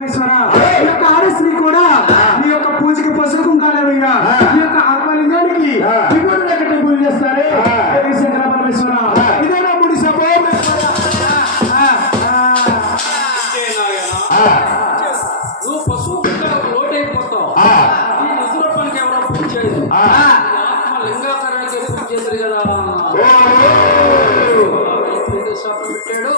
ఈ యొక్క ఆర్ఎస్ని కూడా మీ యొక్క పూజకి పసుపు కుంకాలయ్యా ఈ యొక్క ఆత్మలింగానికి విభూతి వెంకట పూజ చేస్తారు శంకర పరమేశ్వర ఇదేనా ముడి సభ నువ్వు పశువు కుంకాలకు లోటైపోతావు ఈ నసురప్పనికి ఎవరో పూజ చేయదు ఆత్మ లింగాకరానికి పూజ చేశారు కదా శాపం పెట్టాడు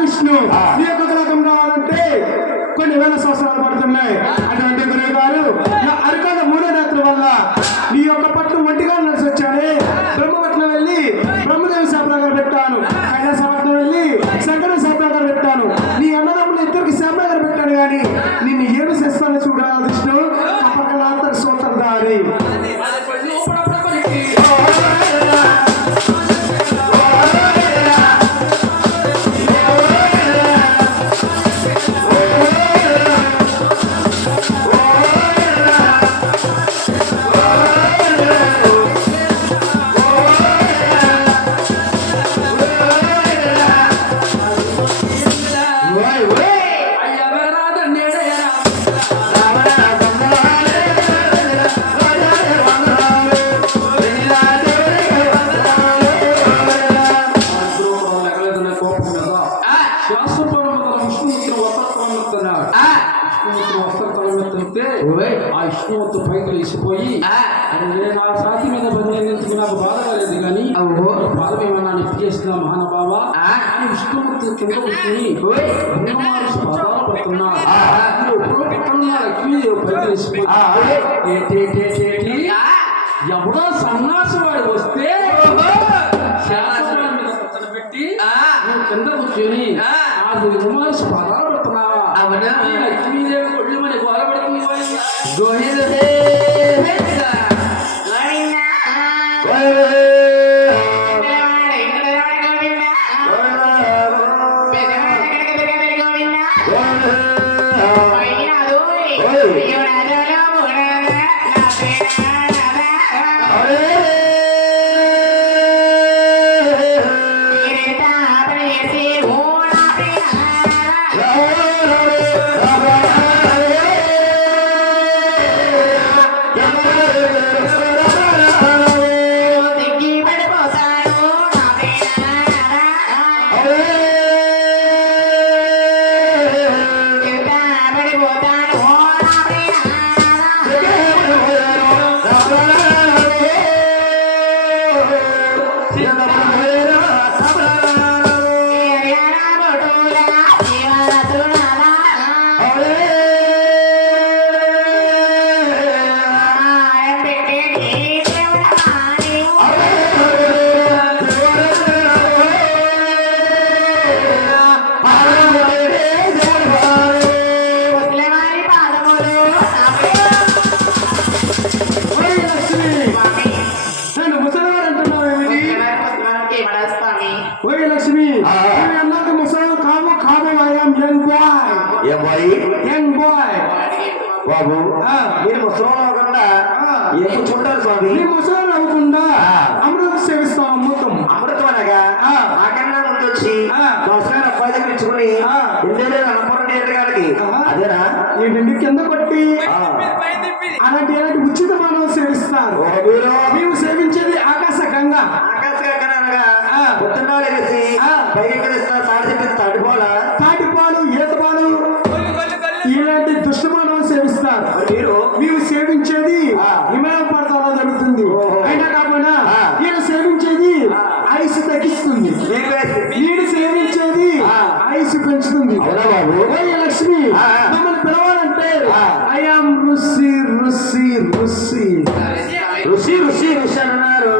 విష్ణు ఈ యొక్క గ్రహం రావాలంటే కొన్ని వేల సంవత్సరాలు పడుతున్నాయి. అటువంటి గురువు గారు అరికాల మూఢనేత్రం వల్ల నీ యొక్క పట్టు ఒంటిగా నడిచి వచ్చానే బ్రహ్మపట్నం వెళ్ళి బ్రహ్మదేవి శాపనగర్ పెట్టాను, కైలాసపట్నం వెళ్ళి శంకర శాపనగర్ పెట్టాను, నీ అన్నదమ్ములు ఇద్దరికి శాపనగర్ పెట్టాను. కానీ నిన్ను ఏమి చేస్తానో చూడాలి విష్ణు అపకలాంతర సూత్రం దారి ఆ విష్ణుమూర్తి పైకి లేచిపోయి నా సాతి మీద బంధించేందుకు నాకు బాధ కలేదు కానీ బాధ ఏమన్నా నొప్పి చేసిన మహానుభావ అని విష్ణుమూర్తి కింద కూర్చుని బ్రహ్మమహర్షి పాదాలు పడుతున్నాడు. లక్ష్మీదేవి పైకి లేచిపోయి ఎవడో సన్నాసి వాడు వస్తే శాస్త్రాన్ని మీద పక్కన పెట్టి కింద కూర్చొని ఆ బ్రహ్మమహర్షి పాదాలు పడుతున్నావా లక్ష్మీదేవి కొళ్ళమని గోలపడుతుంది. పోతాను బాబు ఆ. మీరు ముసలం అవ్వకుండా ఎక్కుచుంటారు స్వామి. నీ ముసలి అవ్వకుండా అమృతం సేవిస్తాం అమృతం. అమృతం అనగా ఆ. నాకన్నా ముందు వచ్చి ఆ. నమస్కారం అబ్బాయి దగ్గర ఇచ్చుకుని ఆ. ఇందేలే అన్నపూర్ణ గారికి ఆహా. అదేనా ఏంటండి కింద కొట్టి ఆ. అలాంటి ఉచిత మానవ సేవిస్తారు. ఓ మీరు మేము సేవించేది ఆకాశ గంగ. ఆకాశం అనగా ఆ. పొద్దున్న లేసి ఆ. పైకి ఇస్తారు తాడి చెప్పి తాడిపోలా తాటిపాలు ఈతపాలు ఇలాంటి దుష్టమానవం సేవిస్తారు. మీరు మేము సేవించేది ఆ. హిమాలయ పర్వతాల్లో జరుగుతుంది. ఓహో. అయినా కాకుండా ఆ. ఈయన సేవించేది ఆయుష్ తగ్గిస్తుంది. వీడు సేవించేది ఆ. ఆయుష్ పెంచుతుంది. అవునా బాబు? ఓయ్ లక్ష్మి ఆ. మమ్మల్ని పిలవాలంటే ఆ. ఐ ఆమ్ ఋషి ఋషి ఋషి ఋషి ఋషి ఋషి అన్నారు